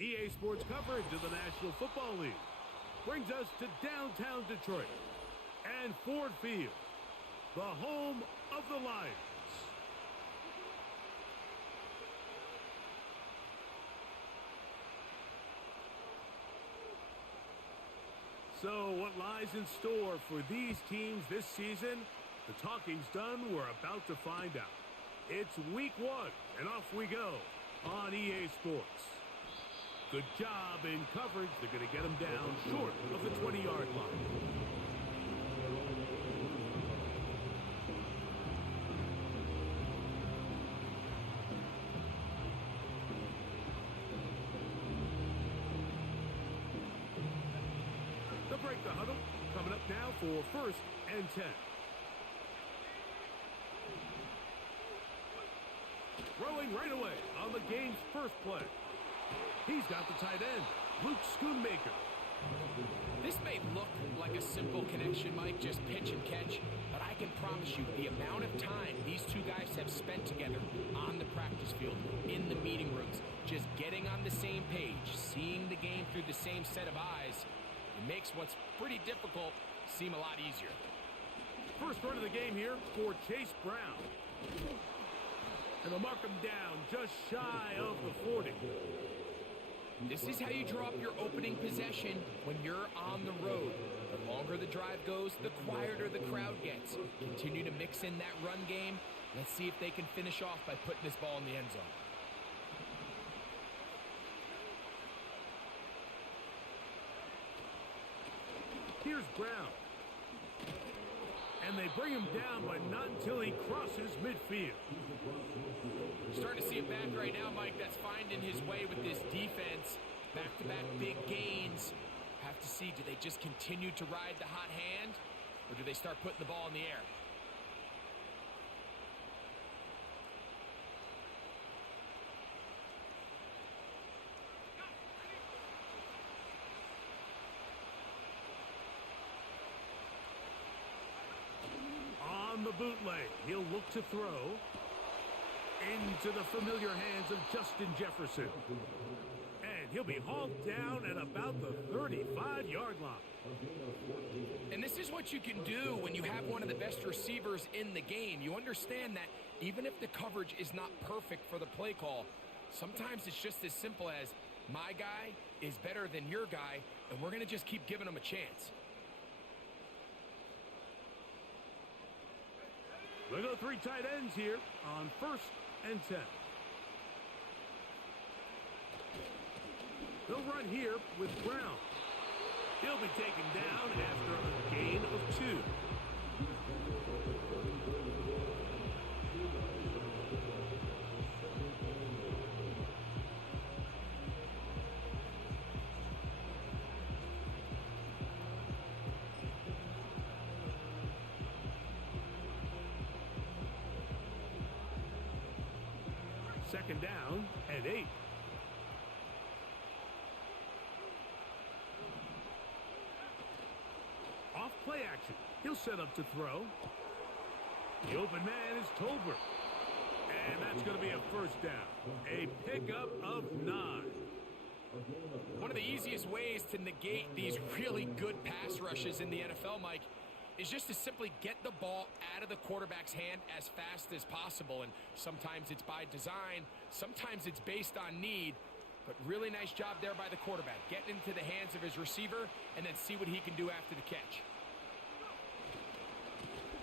EA Sports coverage of the National Football League brings us to downtown Detroit and Ford Field, the home of the Lions. So what lies in store for these teams this season? The talking's done. We're about to find out. It's week 1, and off we go on EA Sports. Good job in coverage. They're going to get them down short of the 20-yard line. They'll break the huddle. Coming up now for 1st and 10. Throwing right away on the game's first play. He's got the tight end, Luke Schoonmaker. This may look like a simple connection, Mike, just pitch and catch, but I can promise you the amount of time these two guys have spent together on the practice field, in the meeting rooms, just getting on the same page, seeing the game through the same set of eyes, it makes what's pretty difficult seem a lot easier. First run of the game here for Chase Brown. And they'll mark him down just shy of the 40. This is how you draw up your opening possession when you're on the road. The longer the drive goes, the quieter the crowd gets. Continue to mix in that run game. Let's see if they can finish off by putting this ball in the end zone. Here's Brown. And they bring him down, but not until he crosses midfield. Starting to see it back right now, Mike. That's finding his way with this defense. Back-to-back big gains. Have to see, do they just continue to ride the hot hand, or do they start putting the ball in the air? On the bootleg, he'll look to throw into the familiar hands of Justin Jefferson. And he'll be hauled down at about the 35-yard line. And this is what you can do when you have one of the best receivers in the game. You understand that even if the coverage is not perfect for the play call, sometimes it's just as simple as my guy is better than your guy, and we're going to just keep giving him a chance. They go 3 tight ends here on 1st and 10. They'll run here with Brown. He'll be taken down after a gain of 2. Second down and 8. Off play action. He'll set up to throw. The open man is Tolbert. And that's going to be a first down. A pickup of 9. One of the easiest ways to negate these really good pass rushes in the NFL, Mike, is just to simply get the ball out of the quarterback's hand as fast as possible. And sometimes it's by design, sometimes it's based on need, but really nice job there by the quarterback. Getting into the hands of his receiver and then see what he can do after the catch.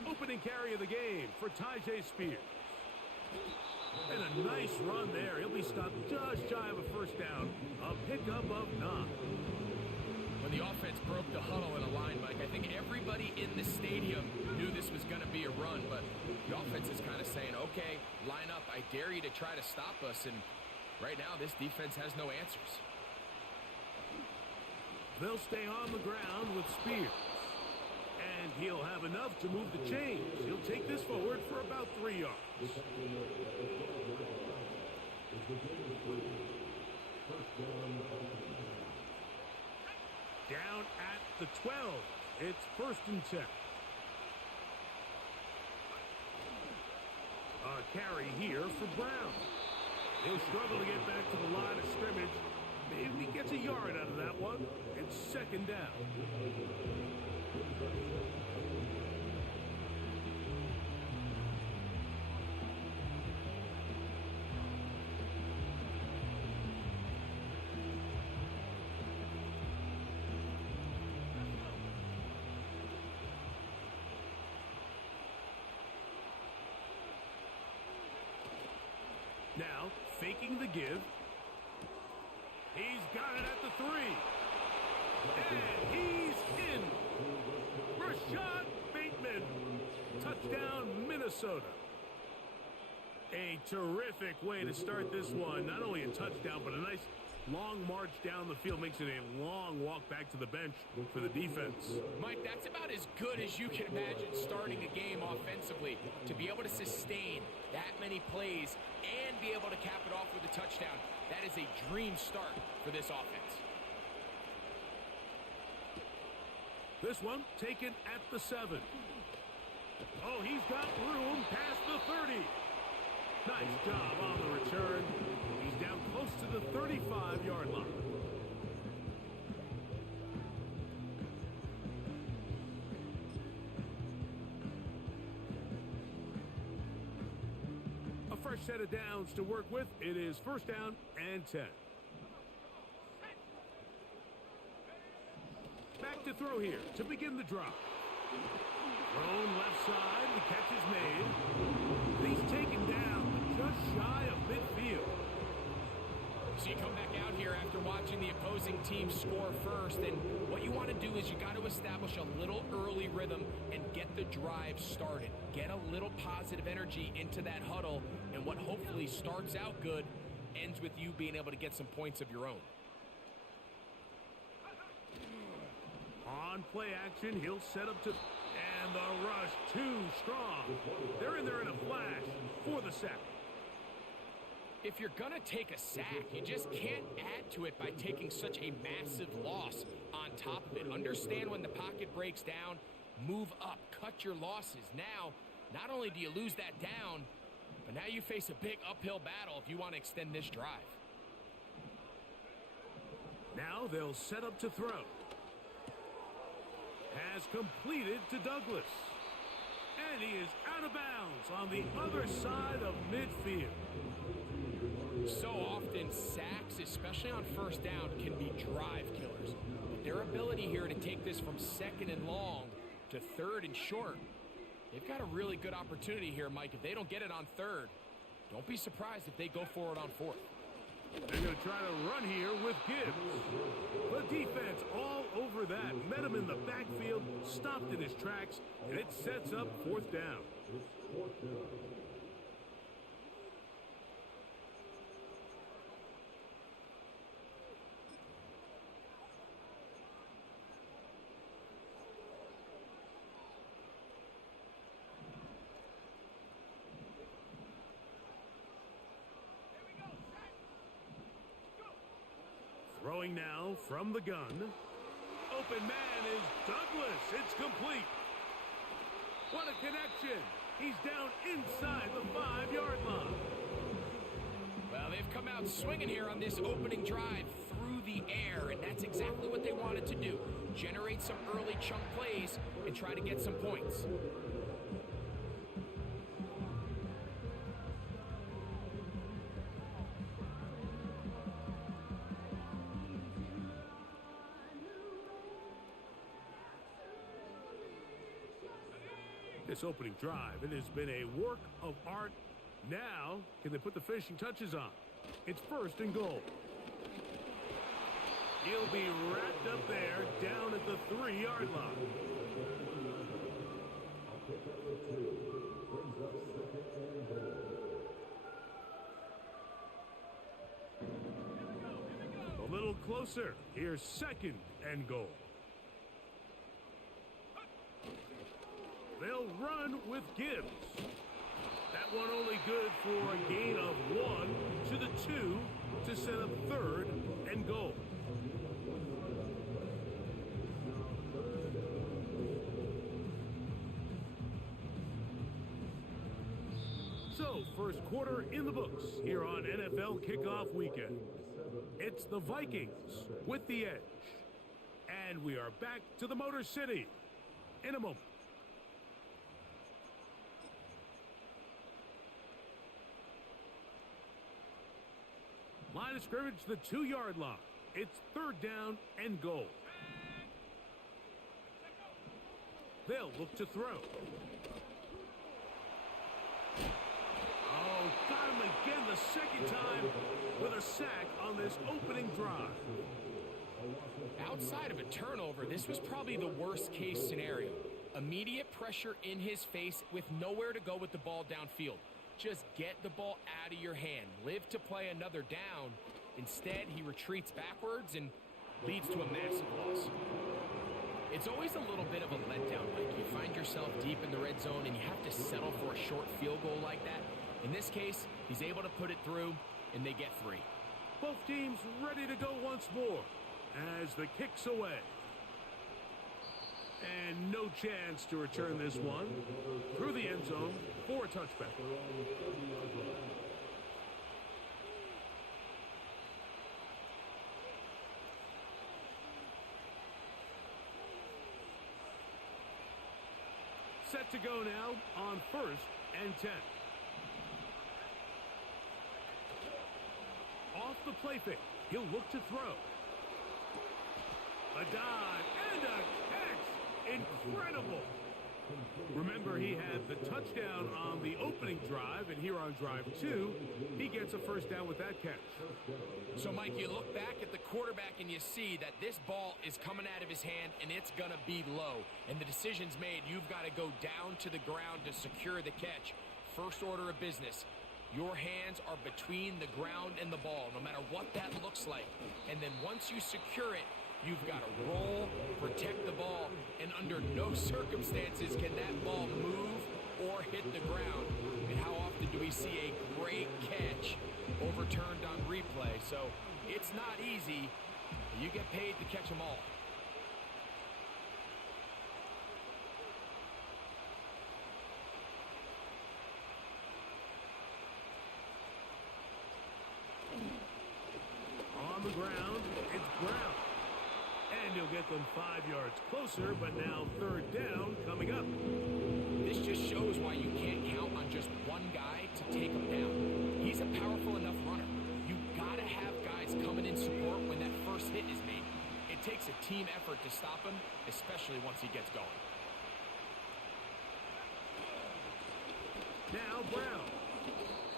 Opening carry of the game for Tyjae Spears. And a nice run there. He'll be stopped just shy of a first down. A pickup of 9. When the offense broke the huddle in a line, Mike, I think everybody in the stadium knew this was going to be a run, but the offense is kind of saying, okay, line up. I dare you to try to stop us, and right now this defense has no answers. They'll stay on the ground with Spears. And he'll have enough to move the chains. He'll take this forward for about 3 yards. Down at the 12. It's 1st and 10. A carry here for Brown. He'll struggle to get back to the line of scrimmage. Maybe gets a yard out of that one. It's second down. Now, faking the give. He's got it at the 3. And he's in. Rashad Bateman. Touchdown, Minnesota. A terrific way to start this one. Not only a touchdown, but a nice long march down the field. Makes it a long walk back to the bench for the defense. Mike, that's about as good as you can imagine starting a game offensively. To be able to sustain that many plays and be able to cap it off with a touchdown, that is a dream start for this offense. This one taken at the 7. Oh, he's got room past the 30. Nice job on the return. He's down close to the 35-yard line. A fresh set of downs to work with. It is first down and 10. Back to throw here to begin the drop. Thrown left side. The catch is made. He's taken down just shy of midfield. So you come back out here after watching the opposing team score first, and what you want to do is you got to establish a little early rhythm and get the drive started. Get a little positive energy into that huddle, and what hopefully starts out good ends with you being able to get some points of your own. On play action, he'll set up to... And the rush too strong. They're in there in a flash for the sack. If you're going to take a sack, you just can't add to it by taking such a massive loss on top of it. Understand when the pocket breaks down, move up, cut your losses. Now, not only do you lose that down, but now you face a big uphill battle if you want to extend this drive. Now they'll set up to throw. Has completed to Douglas. And he is out of bounds on the other side of midfield. So often, sacks, especially on first down, can be drive killers. But their ability here to take this from second and long to third and short, they've got a really good opportunity here, Mike. If they don't get it on third, don't be surprised if they go for it on fourth. They're going to try to run here with Gibbs. The defense all over that. Met him in the backfield, stopped in his tracks, and it sets up fourth down. Throwing now from the gun. Open man is Douglas. It's complete. What a connection. He's down inside the 5-yard line. Well, they've come out swinging here on this opening drive through the air, and that's exactly what they wanted to do. Generate some early chunk plays and try to get some points. This opening drive, it has been a work of art. Now, can they put the finishing touches on? It's first and goal. He'll be wrapped up there down at the 3-yard line. A little closer. Here's second and goal. They'll run with Gibbs. That one only good for a gain of 1 to the 2 to set up third and goal. So, first quarter in the books here on NFL Kickoff Weekend. It's the Vikings with the edge. And we are back to the Motor City in a moment. Line of scrimmage, the 2-yard line. It's 3rd down and goal. They'll look to throw. Oh, got him again the second time with a sack on this opening drive. Outside of a turnover, this was probably the worst case scenario. Immediate pressure in his face with nowhere to go with the ball downfield. Just get the ball out of your hand. Live to play another down. Instead, he retreats backwards and leads to a massive loss. It's always a little bit of a letdown. Like you find yourself deep in the red zone and you have to settle for a short field goal like that. In this case, he's able to put it through, and they get 3. Both teams ready to go once more as the kick's away. And no chance to return this one through the end zone for a touchback. Set to go now on 1st and 10. Off the play fake, he'll look to throw. A dive and a catch. Incredible. Remember, he had the touchdown on the opening drive, and here on drive 2, he gets a 1st down with that catch. So, Mike, you look back at the quarterback and you see that this ball is coming out of his hand and it's going to be low. And the decision's made. You've got to go down to the ground to secure the catch. First order of business. Your hands are between the ground and the ball, no matter what that looks like. And then once you secure it, you've got to roll, protect the ball, and under no circumstances can that ball move or hit the ground. And how often do we see a great catch overturned on replay? So it's not easy. You get paid to catch them all. On the ground, it's Brown. And he'll get them 5 yards closer, but now 3rd down coming up. This just shows why you can't count on just one guy to take him down. He's a powerful enough runner. You gotta have guys coming in support when that first hit is made. It takes a team effort to stop him, especially once he gets going. Now Brown.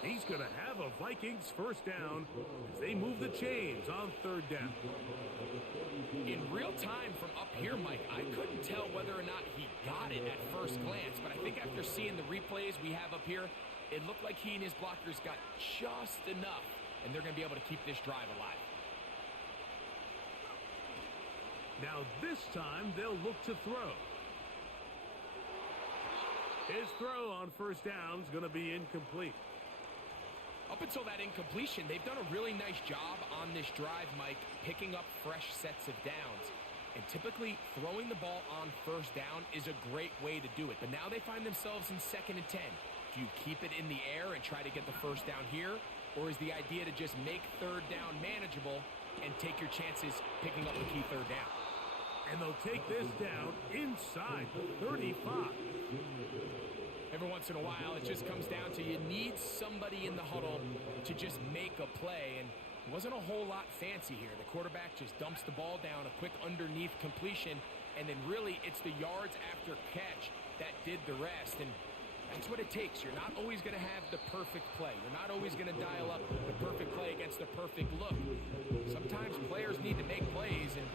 He's going to have a Vikings 1st down as they move the chains on 3rd down. In real time from up here, Mike, I couldn't tell whether or not he got it at first glance, but I think after seeing the replays we have up here, it looked like he and his blockers got just enough, and they're going to be able to keep this drive alive. Now this time they'll look to throw. His throw on 1st down is going to be incomplete. Up until that incompletion, they've done a really nice job on this drive, Mike, picking up fresh sets of downs. And typically, throwing the ball on 1st down is a great way to do it. But now they find themselves in 2nd and 10. Do you keep it in the air and try to get the 1st down here? Or is the idea to just make 3rd down manageable and take your chances picking up the key 3rd down? And they'll take this down inside the 35. Every once in a while, it just comes down to you need somebody in the huddle to just make a play. And it wasn't a whole lot fancy here. The quarterback just dumps the ball down, a quick underneath completion, and then really it's the yards after catch that did the rest. And that's what it takes. You're not always going to have the perfect play. You're not always going to dial up the perfect play against the perfect look. Sometimes players need to make plays, and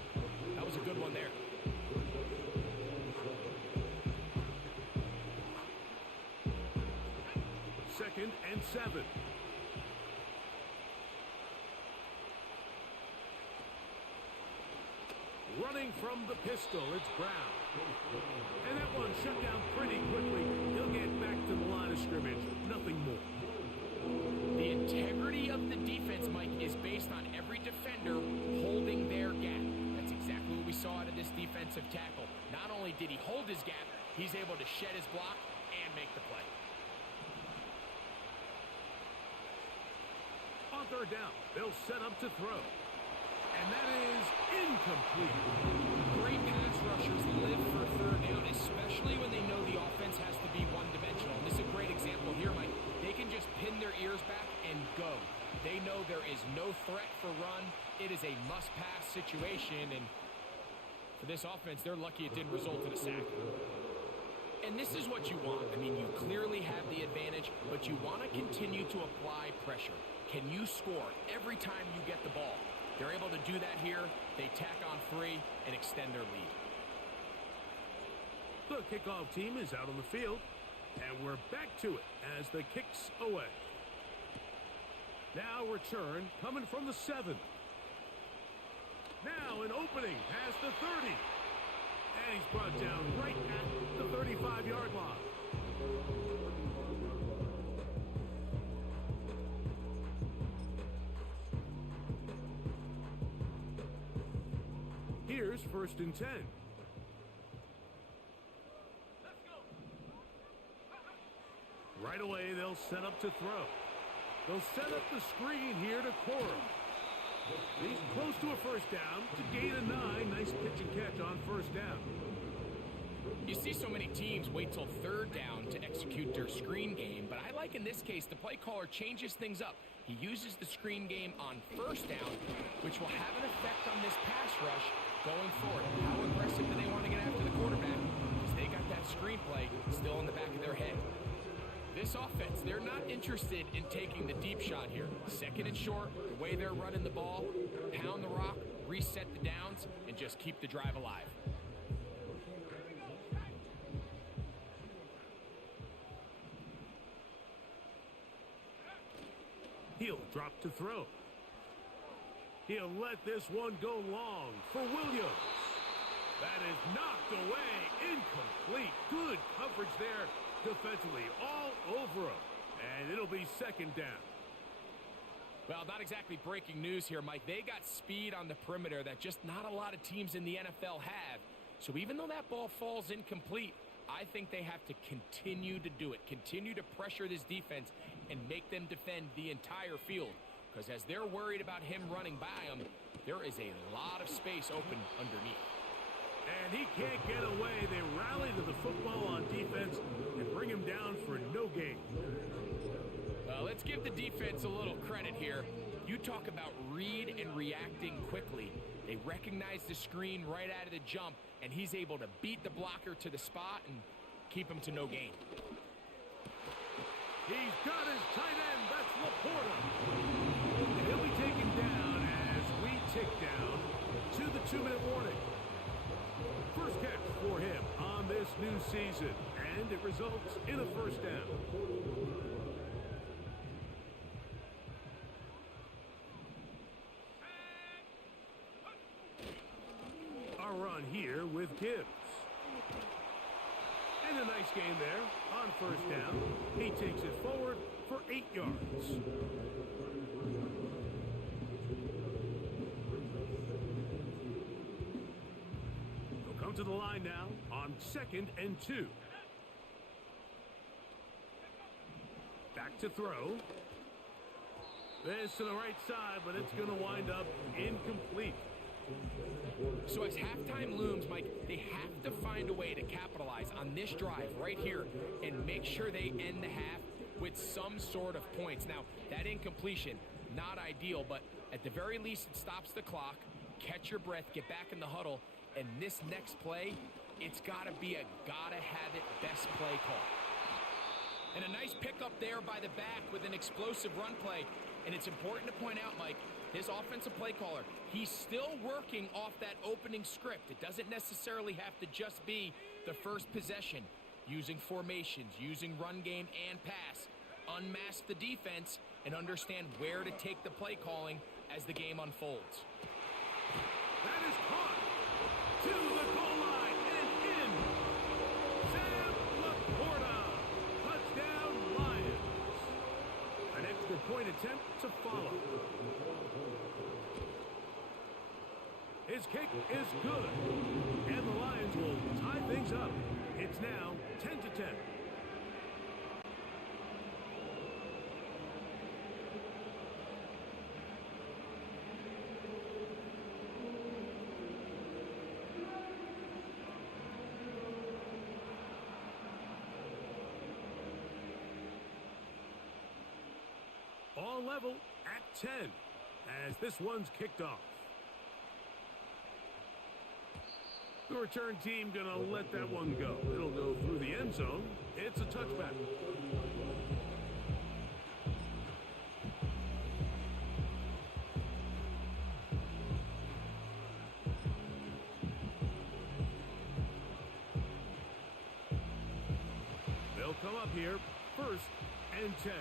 that was a good one there. Second and 7. Running from the pistol, it's Brown. And that one shut down pretty quickly. He'll get back to the line of scrimmage. Nothing more. The integrity of the defense, Mike, is based on every defender holding their gap. That's exactly what we saw out of this defensive tackle. Not only did he hold his gap, he's able to shed his block and make the play. On 3rd down, they'll set up to throw. And that is incomplete. Great pass rushers live for third down, especially when they know the offense has to be one-dimensional. And this is a great example here, Mike. They can just pin their ears back and go. They know there is no threat for run. It is a must-pass situation, and for this offense, they're lucky it didn't result in a sack. And this is what you want. I mean, you clearly have the advantage, but you want to continue to apply pressure. Can you score every time you get the ball? They're able to do that here. They tack on 3 and extend their lead. The kickoff team is out on the field, and we're back to it as the kick's away. Now return coming from the 7. Now an opening past the 30. And he's brought down right at the 35-yard line. Here's 1st and 10. Right away, they'll set up to throw. They'll set up the screen here to Corum. He's close to a 1st down to gain a 9. Nice pitch and catch on 1st down. You see so many teams wait till 3rd down to execute their screen game, but I like in this case the play caller changes things up. He uses the screen game on 1st down, which will have an effect on this pass rush going forward. How aggressive do they want to get after the quarterback? Because they got that screenplay still in the back of their head. This offense, they're not interested in taking the deep shot here. 2nd and short, the way they're running the ball, pound the rock, reset the downs, and just keep the drive alive. He'll drop to throw. He'll let this one go long for Williams. That is knocked away, incomplete. Good coverage there defensively, all over him. And it'll be 2nd down. Well, not exactly breaking news here, Mike. They got speed on the perimeter that just not a lot of teams in the NFL have. So even though that ball falls incomplete, I think they have to continue to do it. Continue to pressure this defense and make them defend the entire field. Because as they're worried about him running by them, there is a lot of space open underneath. And he can't get away. They rally to the football on defense and bring him down for no gain. Well, let's give the defense a little credit here. You talk about read and reacting quickly. They recognize the screen right out of the jump, and he's able to beat the blocker to the spot and keep him to no gain. He's got his tight end. That's Laporta. And he'll be taken down as we tick down to the 2-minute warning. First catch for him on this new season, and it results in a 1st down. A run here with Gibbs. And a nice game there on 1st down. He takes it forward for 8 yards. He'll come to the line now on 2nd and 2. Back to throw. This to the right side, but it's going to wind up incomplete. So as halftime looms, Mike, they have to find a way to capitalize on this drive right here and make sure they end the half with some sort of points. Now, that incompletion, not ideal, but at the very least it stops the clock. Catch your breath, get back in the huddle, and this next play, it's got to be a gotta-have-it best play call. And a nice pickup there by the back with an explosive run play. And it's important to point out, Mike, this offensive play caller, he's still working off that opening script. It doesn't necessarily have to just be the first possession. Using formations, using run game and pass. Unmask the defense and understand where to take the play calling as the game unfolds. That is caught to the goal line and in. Sam Laporta. Touchdown Lions. An extra point attempt to follow. His kick is good. And the Lions will tie things up. It's now 10-10. all level at 10 as this one's kicked off. The return team going to let that one go. It'll go through the end zone. It's a touchback. They'll come up here, 1st and 10.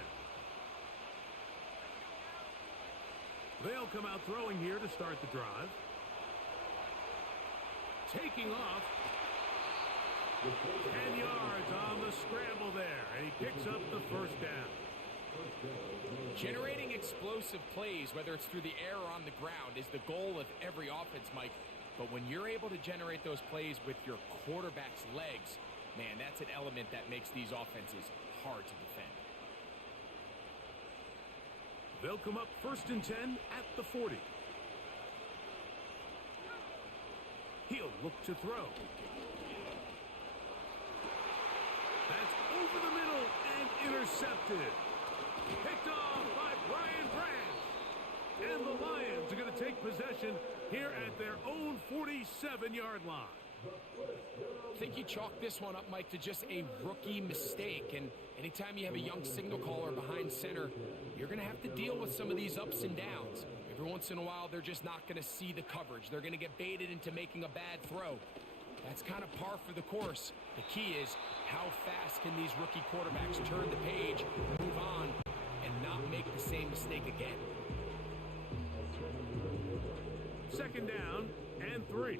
They'll come out throwing here to start the drive. Taking off. 10 yards on the scramble there, and he picks up the 1st down. Generating explosive plays, whether it's through the air or on the ground, is the goal of every offense, Mike. But when you're able to generate those plays with your quarterback's legs, man, that's an element that makes these offenses hard to defend. They'll come up 1st and 10 at the 40. He'll look to throw. That's over the middle and intercepted. Picked off by Brian Branch. And the Lions are going to take possession here at their own 47-yard line. I think you chalk this one up, Mike, to just a rookie mistake. And anytime you have a young signal caller behind center, you're going to have to deal with some of these ups and downs. Every once in a while, they're just not going to see the coverage. They're going to get baited into making a bad throw. That's kind of par for the course. The key is how fast can these rookie quarterbacks turn the page, move on, and not make the same mistake again. 2nd down and 3.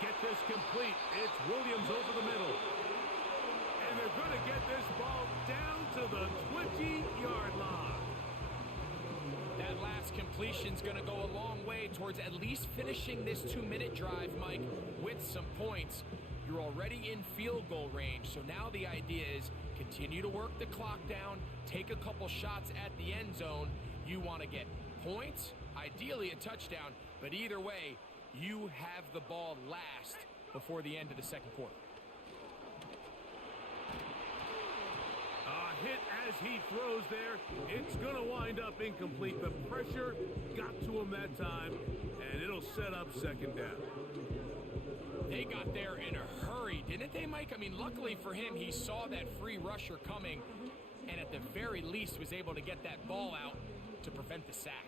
Get this complete. It's Williams over the middle. And they're going to get this ball down to the 20-yard line. That last completion's going to go a long way towards at least finishing this 2-minute drive, Mike, with some points. You're already in field goal range, so now the idea is continue to work the clock down, take a couple shots at the end zone. You want to get points, ideally a touchdown, but either way, you have the ball last before the end of the 2nd quarter. A hit as he throws there. It's going to wind up incomplete. The pressure got to him that time, and it'll set up 2nd down. They got there in a hurry, didn't they, Mike? I mean, luckily for him, he saw that free rusher coming, and at the very least was able to get that ball out to prevent the sack.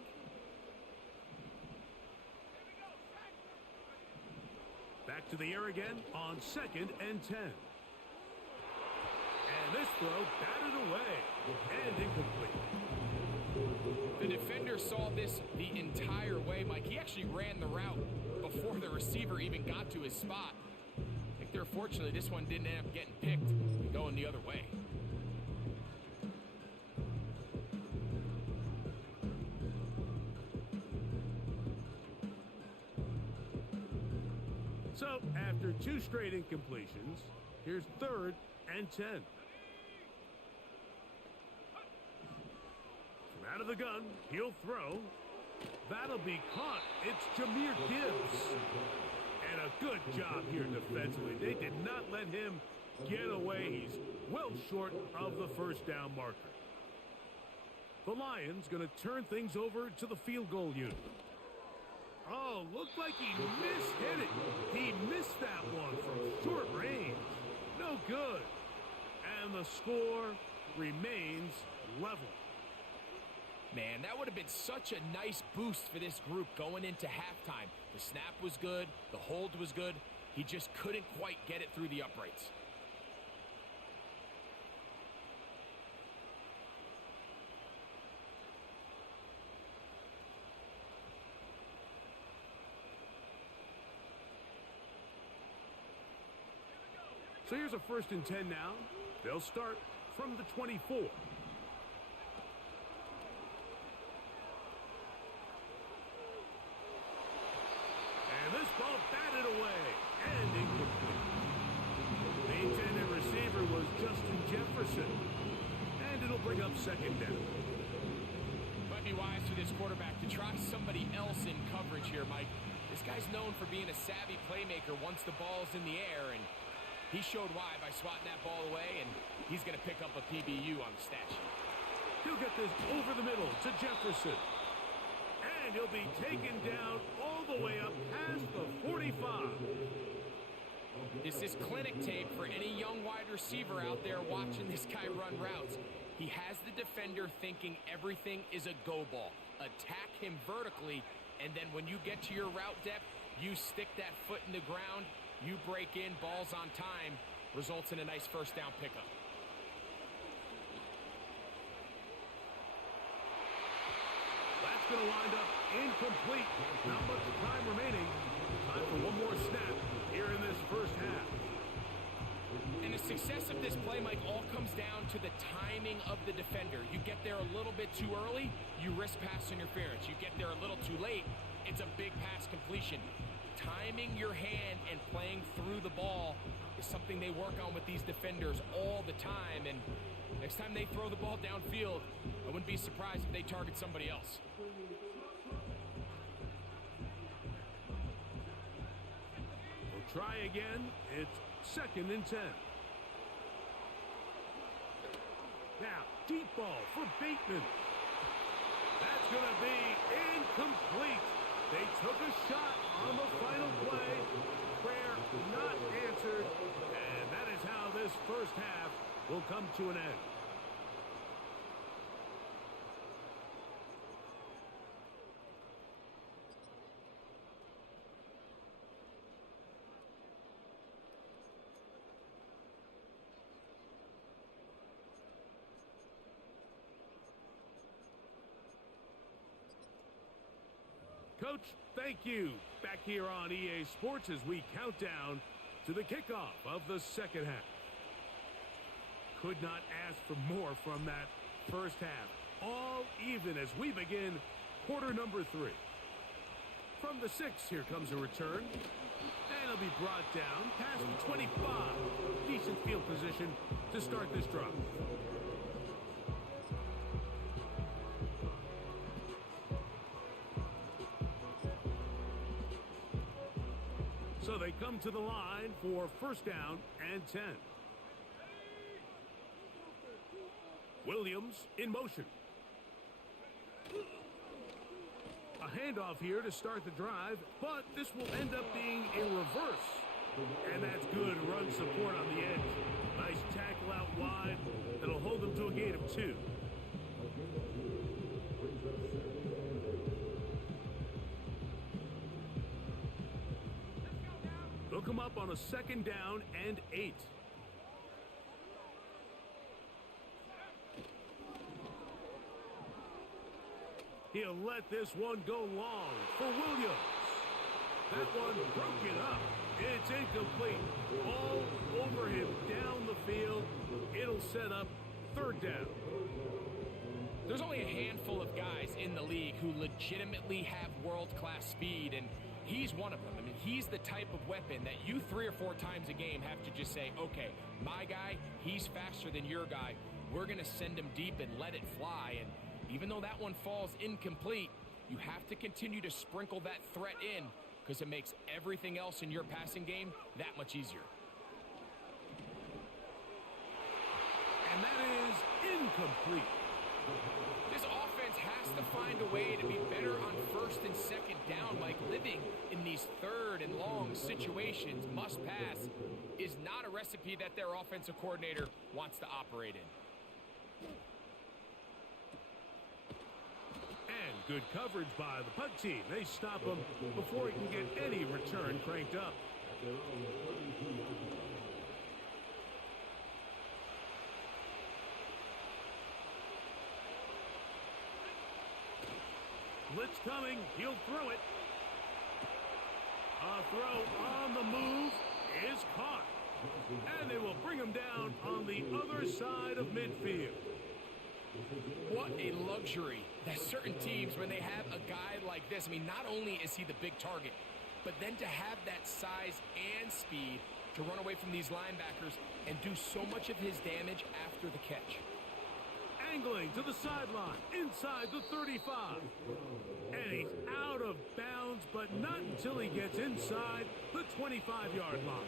Back to the air again on 2nd and 10. And this throw batted away and incomplete. The defender saw this the entire way, Mike. He actually ran the route before the receiver even got to his spot. I think they're fortunately this one didn't end up getting picked and going the other way. So, after 2 straight incompletions, here's 3rd and 10. From out of the gun, he'll throw. That'll be caught. It's Jahmyr Gibbs. And a good job here defensively. They did not let him get away. He's well short of the 1st down marker. The Lions going to turn things over to the field goal unit. Oh, looked like he mishit it. He missed that one from short range. No good. And the score remains level. Man, that would have been such a nice boost for this group going into halftime. The snap was good. The hold was good. He just couldn't quite get it through the uprights. So here's a 1st and 10 now. They'll start from the 24. And this ball batted away and incomplete. The intended receiver was Justin Jefferson. And it'll bring up 2nd down. Might be wise for this quarterback to try somebody else in coverage here, Mike. This guy's known for being a savvy playmaker once the ball's in the air, and he showed why by swatting that ball away, and he's going to pick up a PBU on the stat sheet. He'll get this over the middle to Jefferson. And he'll be taken down all the way up past the 45. This is clinic tape for any young wide receiver out there watching this guy run routes. He has the defender thinking everything is a go ball. Attack him vertically, and then when you get to your route depth, you stick that foot in the ground, you break in, balls on time, results in a nice first down pickup. That's going to wind up incomplete. Not much time remaining. Time for one more snap here in this first half. And the success of this play, Mike, all comes down to the timing of the defender. You get there a little bit too early, you risk pass interference. You get there a little too late, it's a big pass completion. Timing your hand and playing through the ball is something they work on with these defenders all the time. And next time they throw the ball downfield, I wouldn't be surprised if they target somebody else. We'll try again. It's 2nd and 10. Now, deep ball for Bateman. That's going to be incomplete. They took a shot on the final play. Prayer not answered. And that is how this first half will come to an end. Coach, thank you. Back here on EA Sports as we count down to the kickoff of the second half. Could not ask for more from that first half. All even as we begin quarter number 3. From the 6, here comes a return. And it'll be brought down past the 25. Decent field position to start this drive. So they come to the line for first down and 10. Williams in motion. A handoff here to start the drive, but this will end up being a reverse. And that's good run support on the edge. Nice tackle out wide that'll hold them to a gain of 2. They'll come up on a 2nd down and 8. He'll let this one go long for Williams. That one broken up. It's incomplete. All over him down the field. It'll set up 3rd down. There's only a handful of guys in the league who legitimately have world-class speed, and he's one of them. I mean, he's the type of weapon that you 3 or 4 times a game have to just say, okay, my guy, he's faster than your guy. We're going to send him deep and let it fly. And even though that one falls incomplete, you have to continue to sprinkle that threat in because it makes everything else in your passing game that much easier. And that is incomplete. This offense has to find a way to be better on 1st and 2nd down. Like living in these 3rd and long situations, must pass, is not a recipe that their offensive coordinator wants to operate in. And good coverage by the punt team. They stop him before he can get any return cranked up. Blitz coming. He'll throw it. A throw on the move is caught. And they will bring him down on the other side of midfield. What a luxury that certain teams, when they have a guy like this, I mean, not only is he the big target, but then to have that size and speed to run away from these linebackers and do so much of his damage after the catch. Angling to the sideline, inside the 35. And he's out of bounds, but not until he gets inside the 25-yard line.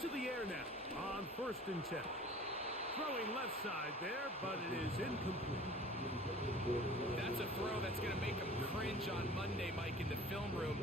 To the air now on 1st and 10. Throwing left side there, but it is incomplete. That's a throw that's going to make him cringe on Monday, Mike, in the film room.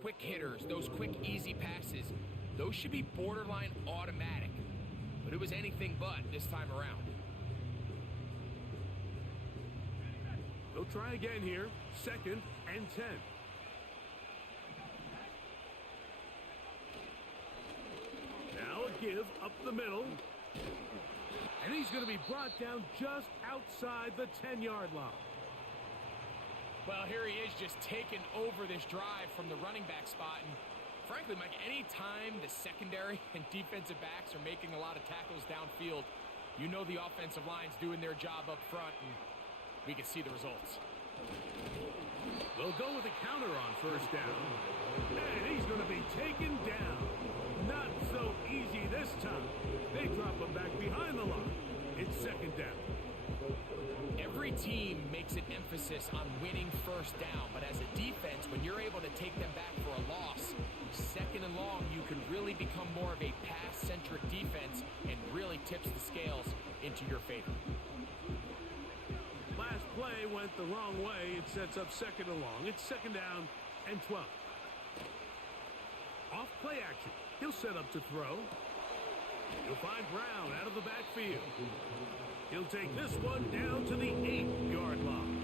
Quick hitters, those quick, easy passes, those should be borderline automatic. But it was anything but this time around. They'll try again here. 2nd and 10. Now a give up the middle. And he's going to be brought down just outside the 10-yard line. Well, here he is just taking over this drive from the running back spot. And frankly, Mike, any time the secondary and defensive backs are making a lot of tackles downfield, you know the offensive line's doing their job up front, and we can see the results. They'll go with a counter on 1st down. And he's going to be taken down. Not so easy this time. They drop him back behind the line. It's 2nd down. Every team makes an emphasis on winning 1st down, but as a defense, when you're able to take them back for a loss, 2nd and long, you can really become more of a pass-centric defense and really tips the scales into your favor. Last play went the wrong way. It sets up 2nd and long. It's 2nd down and 12. Off play action. He'll set up to throw. He'll find Brown out of the backfield. He'll take this one down to the 8-yard line.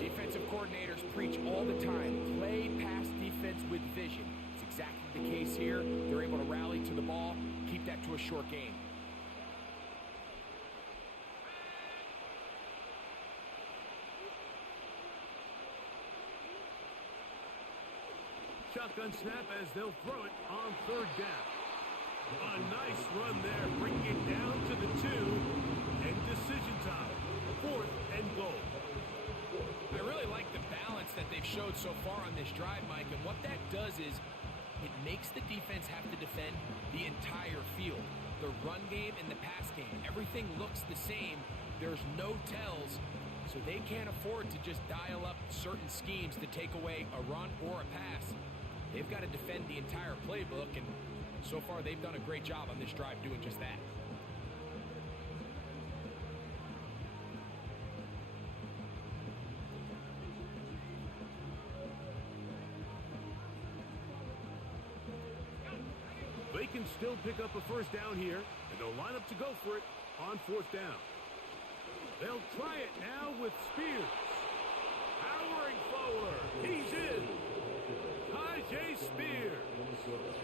Defensive coordinators preach all the time, play pass defense with vision. It's exactly the case here. They're able to rally to the ball, keep that to a short gain. shotgun snap as they'll throw it on third down. A nice run there, bringing it down to the 2, and decision time, 4th and goal. I really like the balance that they've showed so far on this drive, Mike, and what that does is it makes the defense have to defend the entire field. The run game and the pass game, everything looks the same. There's no tells, so they can't afford to just dial up certain schemes to take away a run or a pass. They've got to defend the entire playbook, and so far they've done a great job on this drive doing just that. They can still pick up a first down here, and they'll line up to go for it on 4th down. They'll try it now with Spears. Powering forward. He's in. Tajay Spears.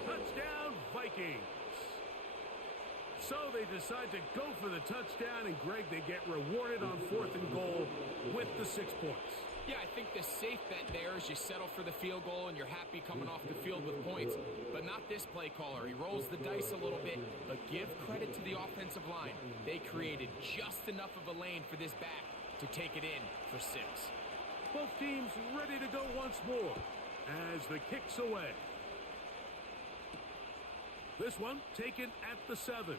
Touchdown, Vikings. So they decide to go for the touchdown, and Greg, they get rewarded on 4th and goal with the 6 points. Yeah, I think the safe bet there is you settle for the field goal and you're happy coming off the field with points, but not this play caller. He rolls the dice a little bit, but give credit to the offensive line. They created just enough of a lane for this back to take it in for 6. Both teams ready to go once more as the kick's away. This one taken at the 7.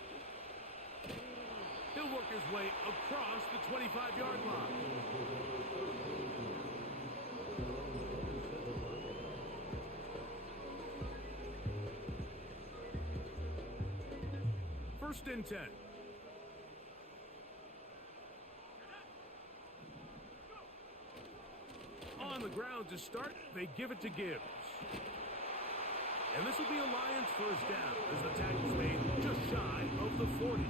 He'll work his way across the 25-yard line. First and 10. On the ground to start, they give it to Gibbs. And this will be a Lions first down as the tackle's made just shy of the 40.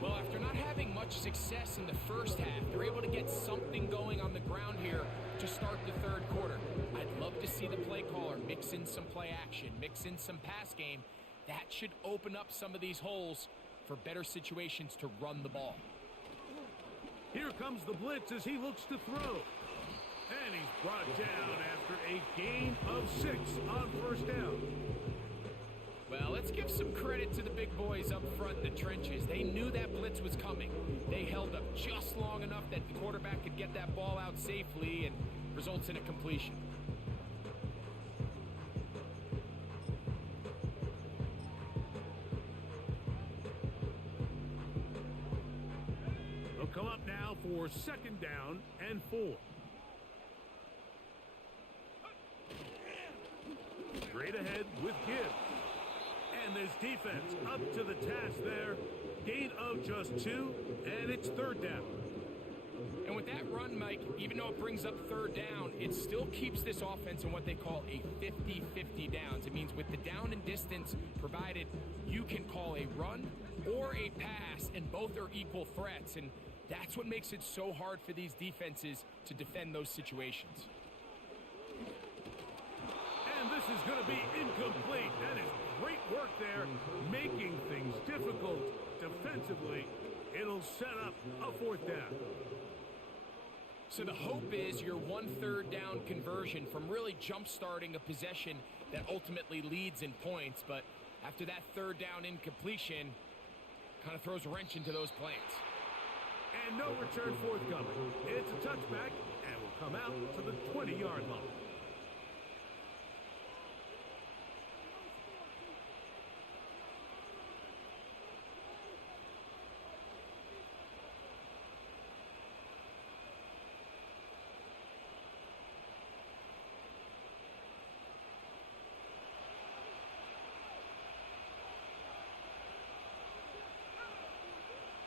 Well, after not having much success in the first half, they're able to get something going on the ground here to start the 3rd quarter. I'd love to see the play caller mix in some play action, mix in some pass game. That should open up some of these holes for better situations to run the ball. Here comes the blitz as he looks to throw. And he's brought down after a gain of 6 on first down. Well, let's give some credit to the big boys up front in the trenches. They knew that blitz was coming. They held up just long enough that the quarterback could get that ball out safely and results in a completion. They'll come up now for 2nd down and 4. Straight ahead with Gibbs. And this defense up to the task there. Gain of just 2, and it's 3rd down. And with that run, Mike, even though it brings up 3rd down, it still keeps this offense in what they call a 50-50 downs. It means with the down and distance provided, you can call a run or a pass, and both are equal threats. And that's what makes it so hard for these defenses to defend those situations. And this is going to be incomplete. That is great work there, making things difficult defensively. It'll set up a 4th down. So the hope is your 1/3 down conversion from really jump-starting a possession that ultimately leads in points. But after that 3rd down incompletion, kind of throws a wrench into those plans. And no return forthcoming. It's a touchback and will come out to the 20-yard line.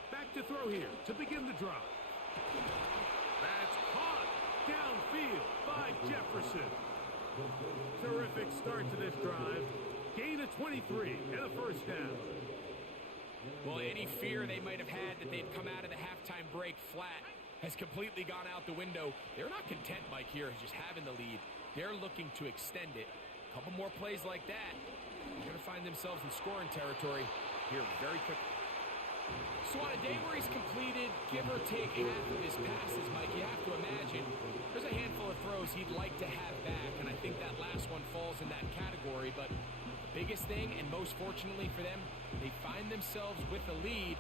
Back to throw here to begin the drive. That's caught downfield by Jefferson. Terrific start to this drive. Gain of 23 and a first down. Well, any fear they might have had that they'd come out of the halftime break flat has completely gone out the window. They're not content, Mike, here just having the lead. They're looking to extend it. A couple more plays like that, they're going to find themselves in scoring territory here very quickly. So on a day where he's completed, give or take half of his passes, Mike, you have to imagine there's a handful of throws he'd like to have back, and I think that last one falls in that category. But the biggest thing, and most fortunately for them, they find themselves with a lead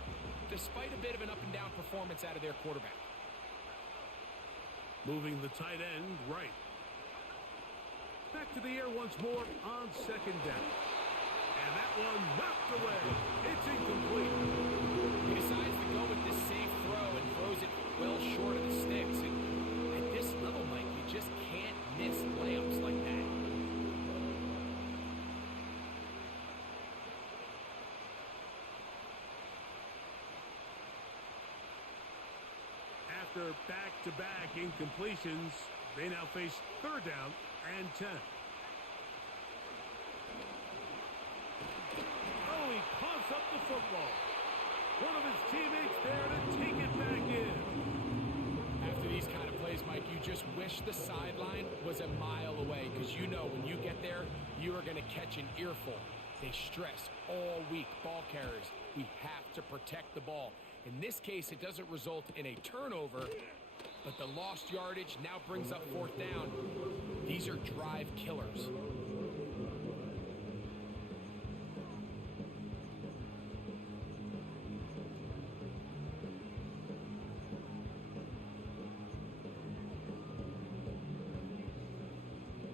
despite a bit of an up-and-down performance out of their quarterback. Moving the tight end right. Back to the air once more on second down. And that one knocked away. It's incomplete. He decides to go with this safe throw and throws it well short of the sticks. And at this level, Mike, you just can't miss layups like that. After back-to-back incompletions, they now face third down and 10. Oh, he coughs up the football. One of his teammates there to take it back in. After these kind of plays, Mike, you just wish the sideline was a mile away, because you know when you get there, you are going to catch an earful. They stress all week, ball carriers. We have to protect the ball. In this case, it doesn't result in a turnover, but the lost yardage now brings up fourth down. These are drive killers.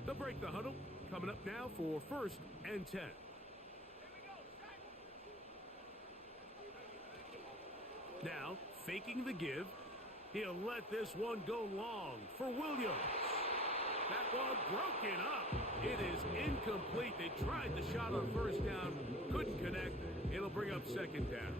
They'll break the huddle. Coming up now for first and 10. Now, faking the give. He'll let this one go long for Williams. That one broken up. It is incomplete. They tried the shot on first down. Couldn't connect. It'll bring up second down.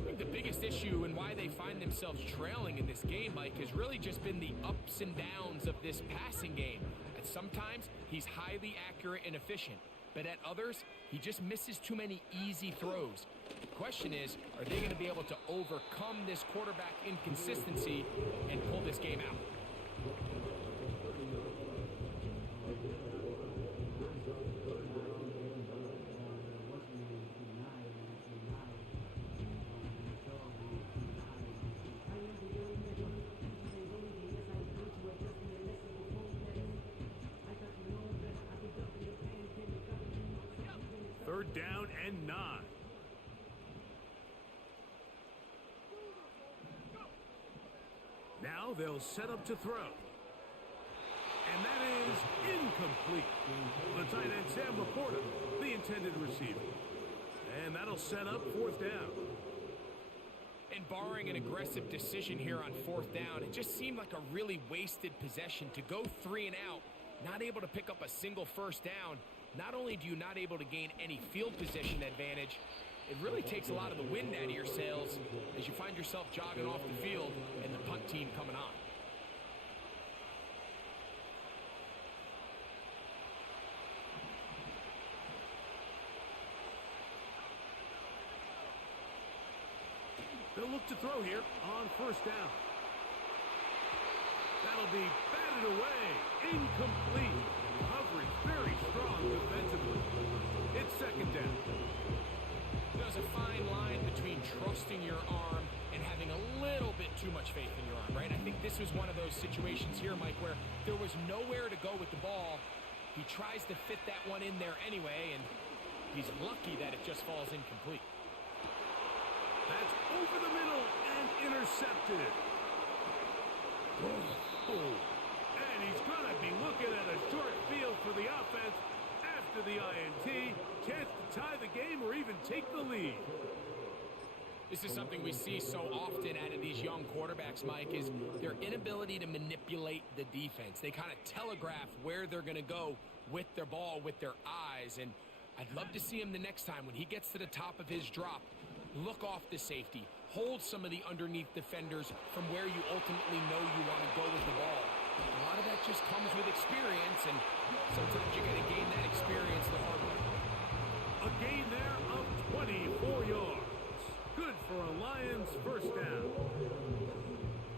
I think the biggest issue and why they find themselves trailing in this game, Mike, has really just been the ups and downs of this passing game. And sometimes he's highly accurate and efficient, but at others, he just misses too many easy throws. The question is, are they going to be able to overcome this quarterback inconsistency and pull this game out? Third down and 9. Now they'll set up to throw. And that is incomplete. The tight end, Sam Laporta, the intended receiver. And that'll set up fourth down. And barring an aggressive decision here on fourth down, it just seemed like a really wasted possession to go 3 and out, not able to pick up a single first down. Not only do you not able to gain any field position advantage, it really takes a lot of the wind out of your sails as you find yourself jogging off the field and the punt team coming on. They'll look to throw here on first down. That'll be batted away. Incomplete. Coverage very strong defensively. It's second down. There's a fine line between trusting your arm and having a little bit too much faith in your arm, right? I think this was one of those situations here, Mike, where there was nowhere to go with the ball. He tries to fit that one in there anyway, and he's lucky that it just falls incomplete. That's over the middle and intercepted. Oh. And he's going to be looking at a short field for the offense after the INT. Chance to tie the game or even take the lead. This is something we see so often out of these young quarterbacks, Mike, is their inability to manipulate the defense. They kind of telegraph where they're going to go with their ball, with their eyes. And I'd love to see him the next time when he gets to the top of his drop. Look off the safety. Hold some of the underneath defenders from where you ultimately know you want to go with the ball. A lot of that just comes with experience, and sometimes you got to gain that experience the hard way. A gain there of 24 yards. Good for a Lions first down.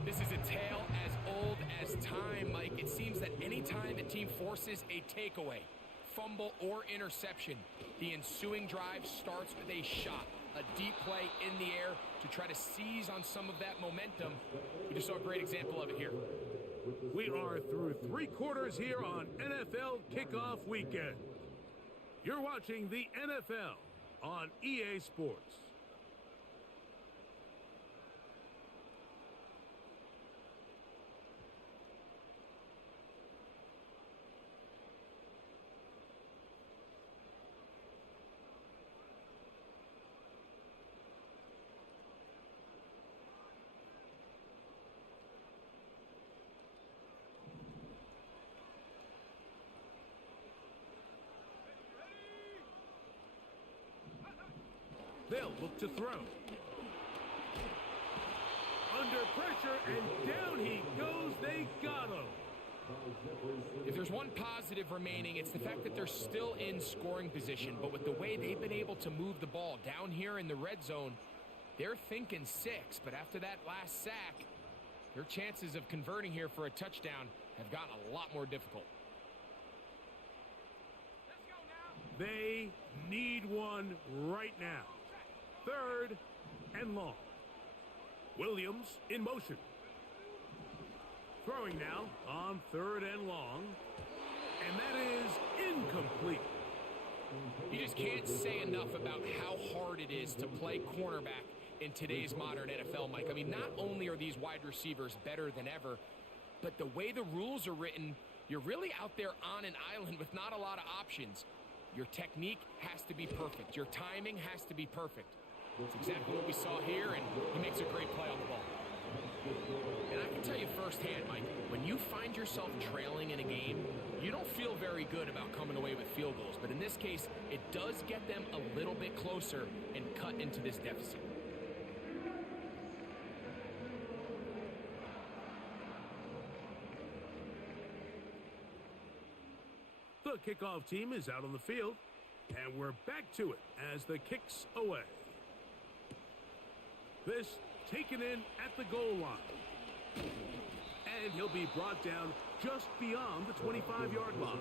This is a tale as old as time, Mike. It seems that any time a team forces a takeaway, fumble, or interception, the ensuing drive starts with a shot, a deep play in the air to try to seize on some of that momentum. We just saw a great example of it here. We are through 3 quarters here on NFL Kickoff Weekend. You're watching the NFL on EA Sports. They'll look to throw. Under pressure, and down he goes. They got him. If there's one positive remaining, it's the fact that they're still in scoring position. But with the way they've been able to move the ball down here in the red zone, they're thinking 6. But after that last sack, their chances of converting here for a touchdown have gotten a lot more difficult. They need one right now. 3rd and long. Williams in motion. Throwing now on 3rd and long. And that is incomplete. You just can't say enough about how hard it is to play cornerback in today's modern NFL, Mike. I mean, not only are these wide receivers better than ever, but the way the rules are written, you're really out there on an island with not a lot of options. Your technique has to be perfect. Your timing has to be perfect. That's exactly what we saw here, and he makes a great play on the ball. And I can tell you firsthand, Mike, when you find yourself trailing in a game, you don't feel very good about coming away with field goals. But in this case, it does get them a little bit closer and cut into this deficit. The kickoff team is out on the field, and we're back to it as the kick's away. This taken in at the goal line. And he'll be brought down just beyond the 25-yard line.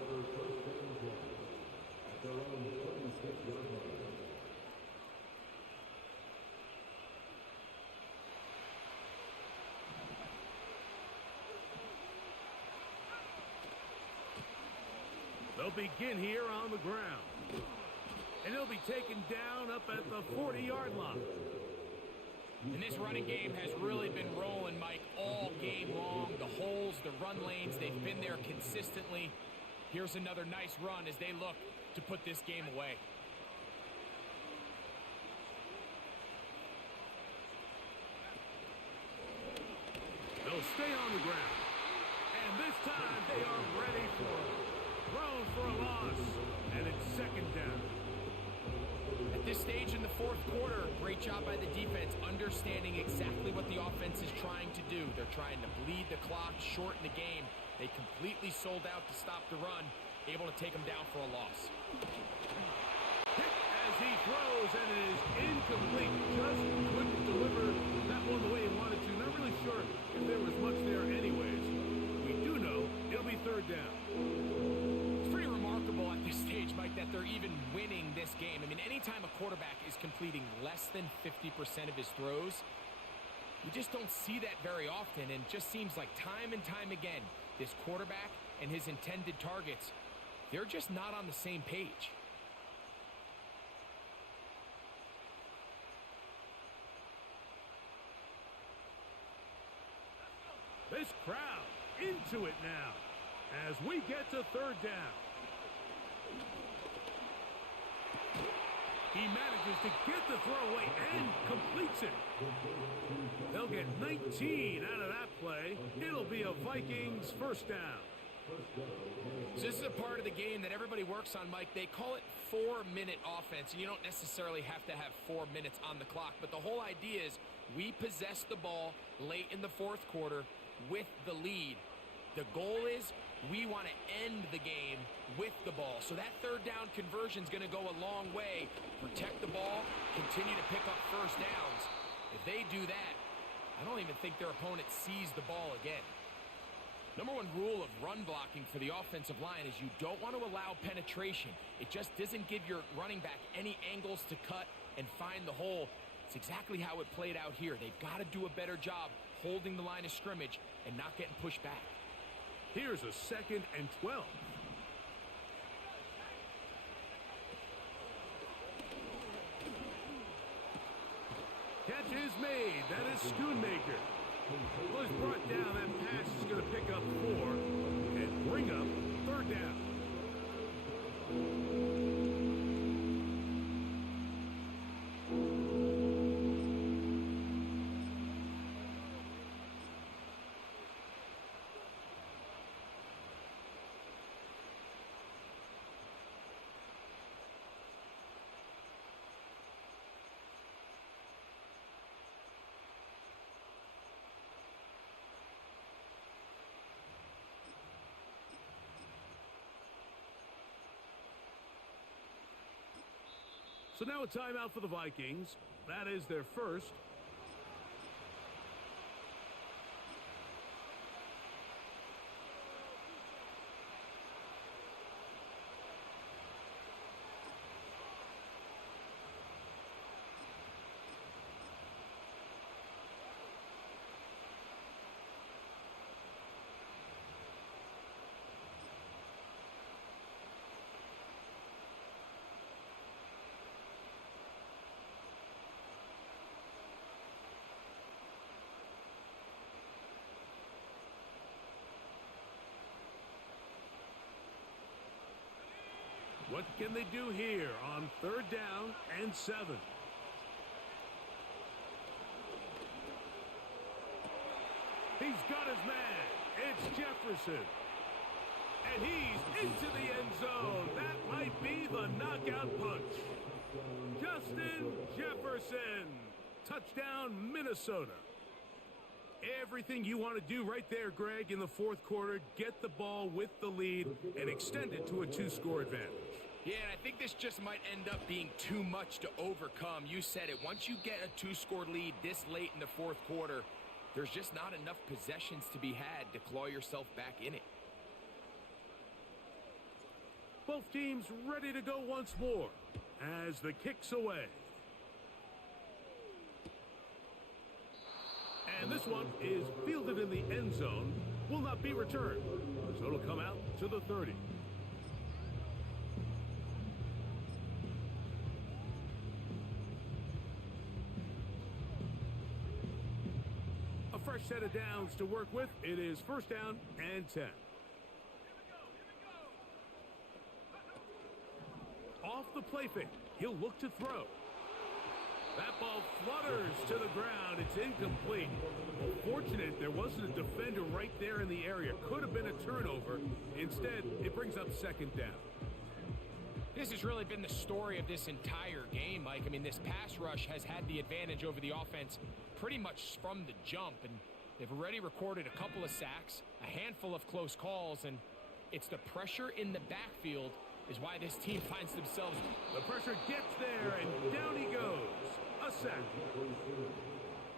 They'll begin here on the ground. And he'll be taken down up at the 40-yard line. And this running game has really been rolling, Mike, all game long. The holes, the run lanes, they've been there consistently. Here's another nice run as they look to put this game away. They'll stay on the ground. And this time they are ready for it. Thrown for a loss. And it's 2nd down. At this stage in the 4th quarter, great job by the defense, understanding exactly what the offense is trying to do. They're trying to bleed the clock, shorten the game. They completely sold out to stop the run, able to take them down for a loss. Hit as he throws, and it is incomplete. Just couldn't deliver that one the way he wanted to. Not really sure if there was much there anyways. We do know it'll be 3rd down. At this stage, Mike, that they're even winning this game. I mean, anytime a quarterback is completing less than 50% of his throws, we just don't see that very often, and just seems like time and time again, this quarterback and his intended targets, they're just not on the same page. This crowd into it now as we get to 3rd down. He manages to get the throw away and completes it. They'll get 19 out of that play. It'll be a Vikings 1st down. So this is a part of the game that everybody works on, Mike. They call it 4-minute offense, and you don't necessarily have to have 4 minutes on the clock. But the whole idea is we possess the ball late in the 4th quarter with the lead. The goal is we want to end the game with the ball. So that 3rd down conversion is going to go a long way. Protect the ball, continue to pick up 1st downs. If they do that, I don't even think their opponent sees the ball again. Number one rule of run blocking for the offensive line is you don't want to allow penetration. It just doesn't give your running back any angles to cut and find the hole. It's exactly how it played out here. They've got to do a better job holding the line of scrimmage and not getting pushed back. Here's a 2nd and 12. Catch is made. That is Schoonmaker. Well, he's brought down. That pass is going to pick up 4 and bring up 3rd down. So now a timeout for the Vikings. That is their first. What can they do here on 3rd down and 7? He's got his man. It's Jefferson. And he's into the end zone. That might be the knockout punch. Justin Jefferson. Touchdown, Minnesota. Everything you want to do right there, Greg, in the 4th quarter. Get the ball with the lead and extend it to a 2-score advantage. Yeah, and I think this just might end up being too much to overcome. You said it. Once you get a 2-score lead this late in the 4th quarter, there's just not enough possessions to be had to claw yourself back in it. Both teams ready to go once more as the kick's away. And this one is fielded in the end zone, will not be returned. So it'll come out to the 30. A fresh set of downs to work with. It is 1st down and 10. Off the play fake, he'll look to throw. That ball flutters to the ground. It's incomplete. Well, fortunate there wasn't a defender right there in the area. Could have been a turnover. Instead, it brings up 2nd down. This has really been the story of this entire game, Mike. I mean, this pass rush has had the advantage over the offense pretty much from the jump. And they've already recorded a couple of sacks, a handful of close calls, and it's the pressure in the backfield is why this team finds themselves. The pressure gets there, and down he goes. A sack.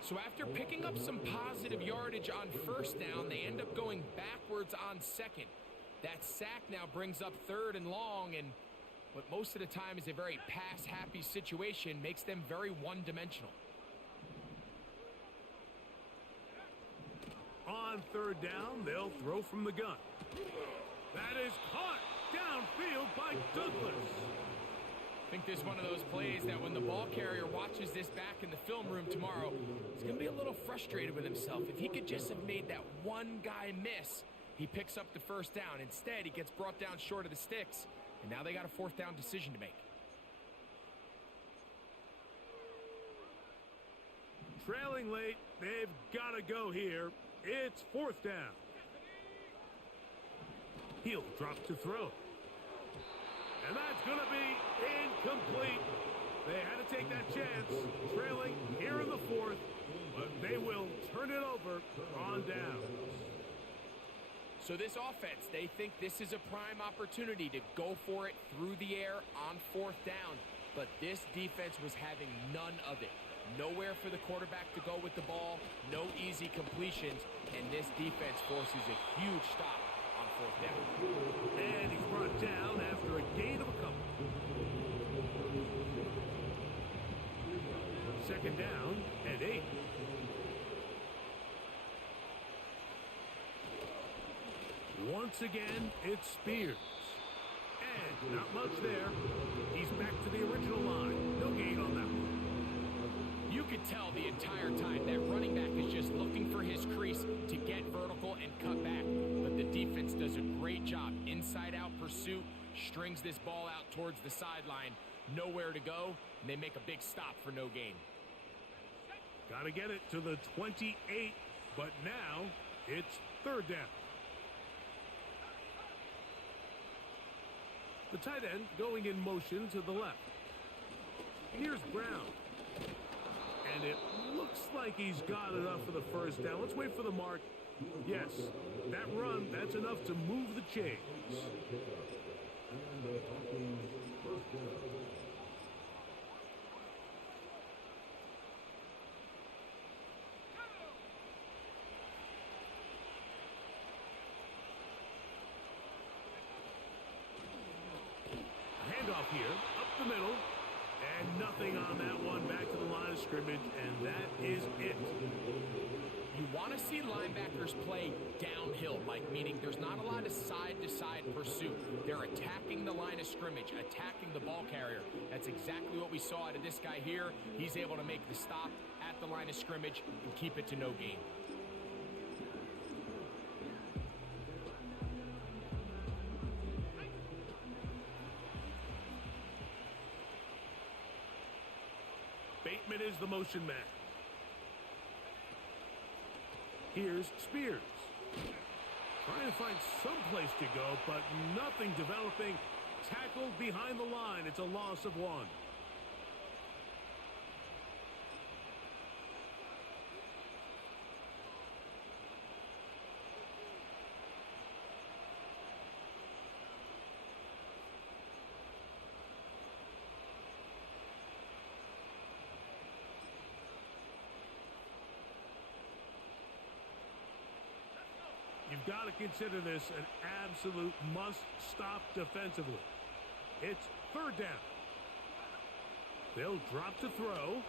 So after picking up some positive yardage on 1st down, they end up going backwards on 2nd. That sack now brings up 3rd and long, and what most of the time is a very pass-happy situation makes them very one-dimensional. On 3rd down, they'll throw from the gun. That is caught downfield by Douglas. I think this is one of those plays that when the ball carrier watches this back in the film room tomorrow, he's going to be a little frustrated with himself. If he could just have made that one guy miss, he picks up the 1st down. Instead, he gets brought down short of the sticks, and now they got a 4th down decision to make. Trailing late, they've got to go here. It's 4th down. He'll drop to throw. And that's going to be incomplete. They had to take that chance, trailing here in the 4th, but they will turn it over on downs. So this offense, they think this is a prime opportunity to go for it through the air on 4th down, but this defense was having none of it. Nowhere for the quarterback to go with the ball, no easy completions, and this defense forces a huge stop on fourth down. And he's brought down after a gain of a couple. Second down and 8. Once again, it's Spears. And not much there. He's back to the original line. No gain on that one. You could tell the entire time that running back is just looking for his crease to get vertical and cut back. But the defense does a great job. Inside-out pursuit, strings this ball out towards the sideline. Nowhere to go, and they make a big stop for no gain. Got to get it to the 28, but now it's third down. The tight end going in motion to the left. Here's Brown. And it looks like he's got enough for the first down. Let's wait for the mark. Yes, that run, that's enough to move the chains. Handoff here, up the middle. And nothing on that one. Back to the line of scrimmage, and that is it. You want to see linebackers play downhill, Mike, meaning there's not a lot of side-to-side pursuit. They're attacking the line of scrimmage, attacking the ball carrier. That's exactly what we saw out of this guy here. He's able to make the stop at the line of scrimmage and keep it to no gain. Bateman is the motion man. Here's Spears. Trying to find some place to go, but nothing developing. Tackled behind the line. It's a loss of 1. You've got to consider this an absolute must-stop defensively. It's third down. They'll drop to throw.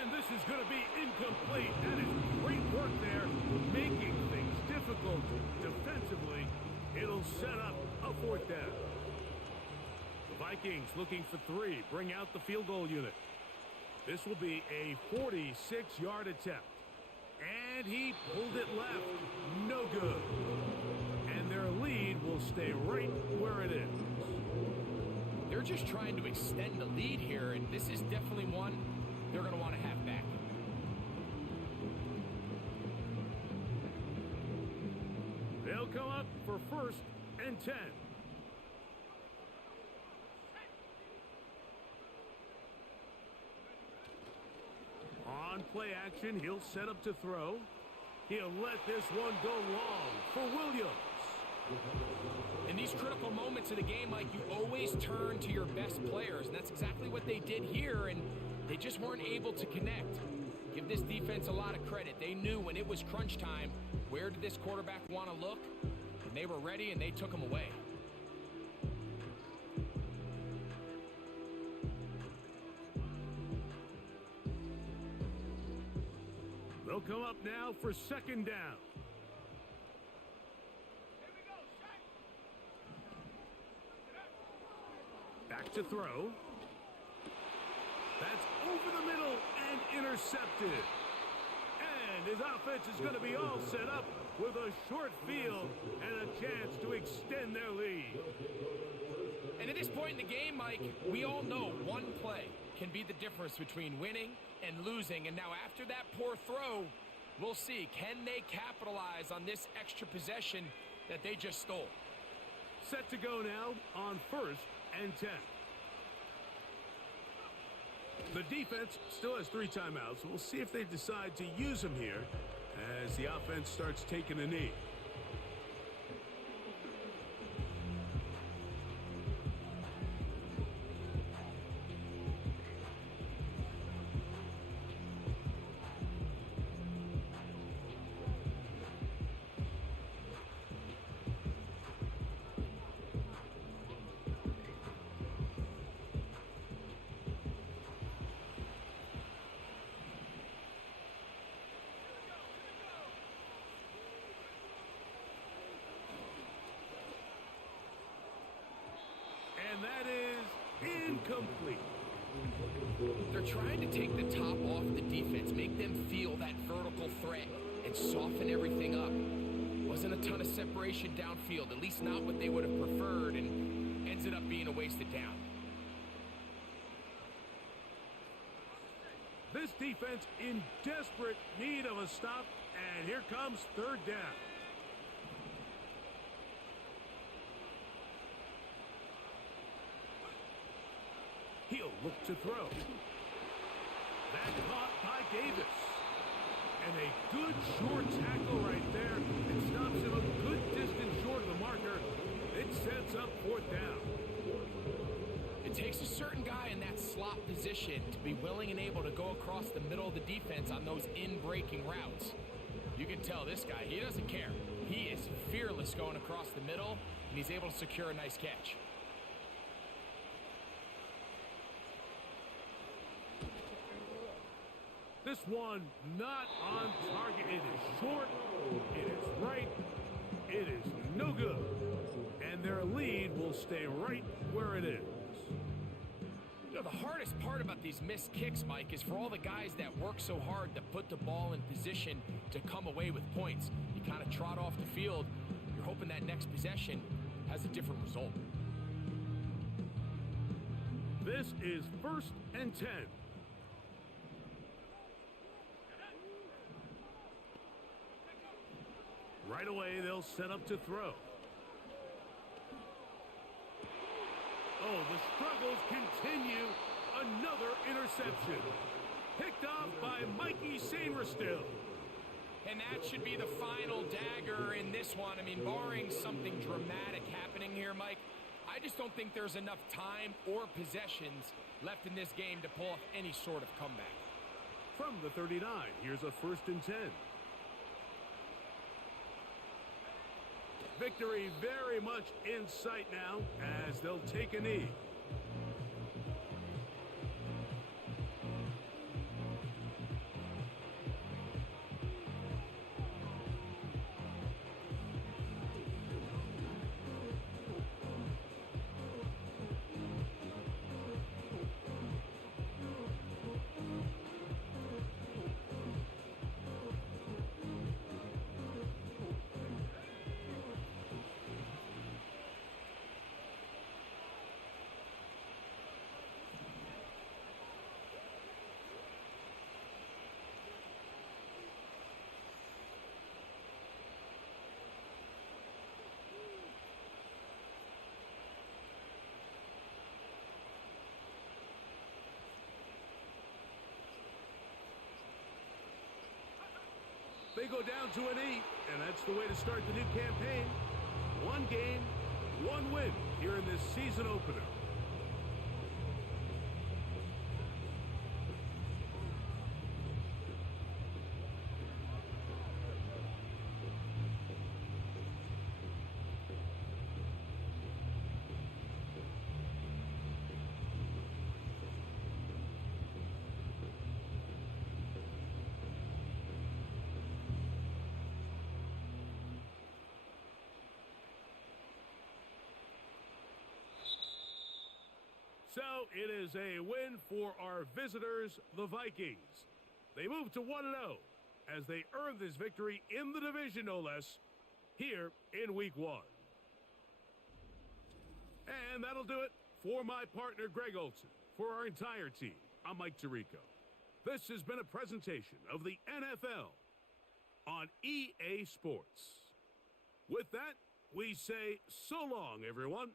And this is going to be incomplete. That is great work there, making things difficult defensively. It'll set up a fourth down. The Vikings looking for 3. Bring out the field goal unit. This will be a 46-yard attempt. And he pulled it left. No good. And their lead will stay right where it is. They're just trying to extend the lead here, and this is definitely one they're going to want to have back. They'll come up for 1st and 10. On play action, he'll set up to throw. He'll let this one go long for Williams. In these critical moments of the game, Mike, you always turn to your best players, and that's exactly what they did here, and they just weren't able to connect. Give this defense a lot of credit. They knew when it was crunch time, where did this quarterback want to look? And they were ready, and they took him away. They'll come up now for 2nd down. Back to throw. That's over the middle and intercepted. And his offense is going to be all set up with a short field and a chance to extend their lead. And at this point in the game, Mike, we all know one play can be the difference between winning and losing. And now after that poor throw, we'll see, can they capitalize on this extra possession that they just stole? Set to go now on 1st and 10. The defense still has 3 timeouts. We'll see if they decide to use them here as the offense starts taking a knee. And that is incomplete. They're trying to take the top off the defense, make them feel that vertical threat, and soften everything up. Wasn't a ton of separation downfield, at least not what they would have preferred, and ended up being a wasted down. This defense in desperate need of a stop, and here comes third down. He'll look to throw. That caught by Davis. And a good short tackle right there. It stops him a good distance short of the marker. It sets up fourth down. It takes a certain guy in that slot position to be willing and able to go across the middle of the defense on those in-breaking routes. You can tell this guy, he doesn't care. He is fearless going across the middle, and he's able to secure a nice catch. This one not on target. It is short. It is right. It is no good. And their lead will stay right where it is. You know, the hardest part about these missed kicks, Mike, is for all the guys that work so hard to put the ball in position to come away with points. You kind of trot off the field. You're hoping that next possession has a different result. This is 1st and 10. Right away, they'll set up to throw. Oh, the struggles continue. Another interception. Picked off by Mikey Sainristil. And that should be the final dagger in this one. I mean, barring something dramatic happening here, Mike, I just don't think there's enough time or possessions left in this game to pull off any sort of comeback. From the 39, here's a 1st and 10. Victory very much in sight now as they'll take a knee. They go down to an 8, and that's the way to start the new campaign. One game, one win here in this season opener. So it is a win for our visitors, the Vikings. They move to 1-0 as they earn this victory in the division, no less, here in Week 1. And that'll do it for my partner, Greg Olson. For our entire team, I'm Mike Tirico. This has been a presentation of the NFL on EA Sports. With that, we say so long, everyone.